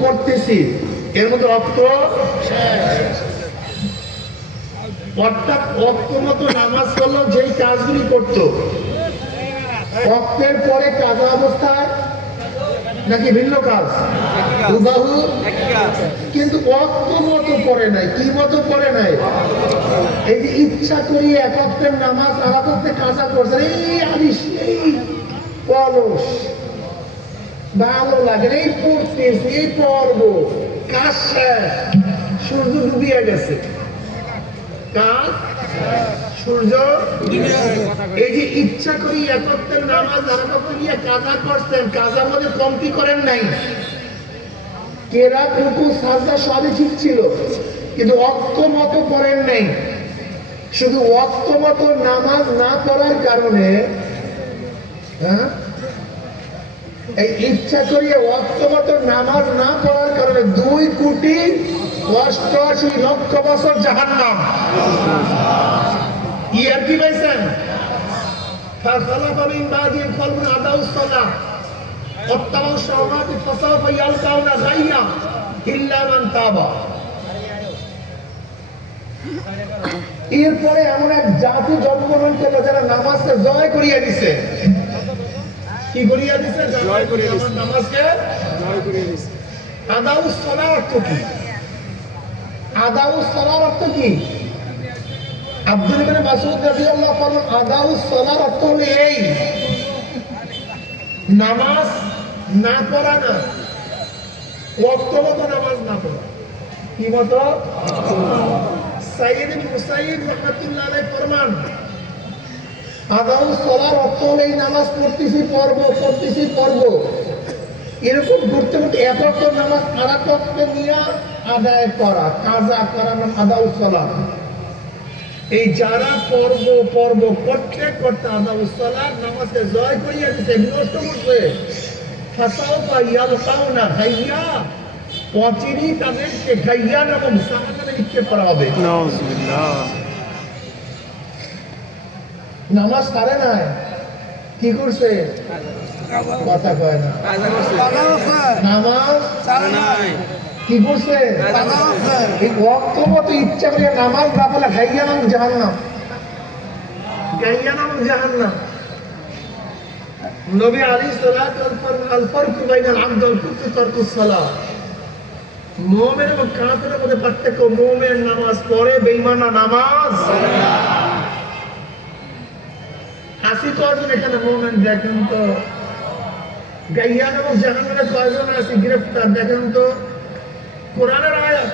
করতেছি, এর মধ্যে রক্ত অর্থাৎ রক্ত মতো নামাজ পড়লো, যেই কাজগুলি করতো রক্তের পরে কাজা অবস্থায় নাকি ভিন্ন কাজ, হুবাহু, কিন্তু রক্ত মতো পড়ে নাই। কি মতো পড়ে নাই? এই যে ইচ্ছা করি এক অক্টের নামাজ আর এক অক্টে কাজা করছে, এই আদিস, এই অলস, ভালো লাগে, এই পড়তেছি, এই পড়বো, কাজ শেষ, সূর্য ডুবিয়ে গেছে, কাজ সূর্য। এই যে ইচ্ছা করি একত্রের নামাজ আর একত্রে কাজা করছেন, কাজার মধ্যে কমতি করেন নাই, কেরাত রুকু সাজদা সবই ঠিক ছিল, কিন্তু ওয়াক্ত মতো করেন নাই। শুধু ওয়াক্ত মতো নামাজ না করার কারণে, এই ইচ্ছা করিয়ে ওয়াক্ত মতো নামাজ না করার কারণে 2,88,00,000 বছর জাহান্নাম। কি আর কি পাইছেন? فخلف من بعدهم خلف أضاعوا الصلاة واتبعوا الشهوات فسوف يلقون غيا إلا من تاب। এরপরে এমন এক জাতি জন্মগ্রহণ করলো যারা নামাজকে জয় করিয়ে দিছে। কি করিয়ে দিছে? জয় করিয়ে দিছে। নামাজকে জয় করিয়ে দিছে। আদাউস সালাহ অর্থ কি? আদাউস সালাহ অর্থ কি? আব্দুল ইবনে মাসউদ রাদিয়াল্লাহু আনহু আদাউস সালাহ অর্থ হলো এই, নামাজ না পড়া না, ওয়াক্ত মতো নামাজ না পড়া। কি মতো? সাইয়্যিদ মুসাইয়্যিব রাহমাতুল্লাহ আলাইহি ফরমান, আদাউস সালাহর অর্থ হলো এই নামাজ পড়তেছি পড়ব, এরকম করতে করতে এক ওয়াক্ত নামাজ আর এক ওয়াক্তে নিয়ে আদায় করা, কাজা করা নাম আদাউস সালাহ। এই যারা পর্ব করতে আদাউস সালাহ নামাজকে জয় করিয়া দিছে, নষ্ট করছে, ফাসাউফা ইয়ালকাউনা গাইয়া, পচিরি তাদেরকে গাইয়া নামক জাহান্নামে নিক্ষেপ করা হবে। নাউযুবিল্লাহ। নামাজ পারে না, কি করছে? কথা কয় না। নামাজ কি করছে? এই ওয়াক্ত মতো ইচ্ছা করে নামাজ না পড়লে গাইয়া নাম জাহান্নাম, গাইয়া নাম জাহান্নাম। নবী আলাইহিস সালাতু ওয়াস সালাম আল ফারকু বাইনাল আবদ ওয়াল কুফর তারকুস সালাহ, মুমিন এবং কাফিরের মধ্যে পার্থক্য, মুমিন নামাজ পড়ে, বেঈমান নামাজ। আসি কয়জন এখানে মুমিন দেখেন তো? গাইয়া এবং জাহান্নামে কয়জন আছে গ্রেফতার দেখেন তো? কোরআনের আয়াত।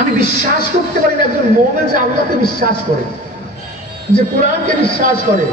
আমি বিশ্বাস করতে পারি না একজন মুমিন যে আল্লাহকে বিশ্বাস করে, যে কোরআনকে বিশ্বাস করে,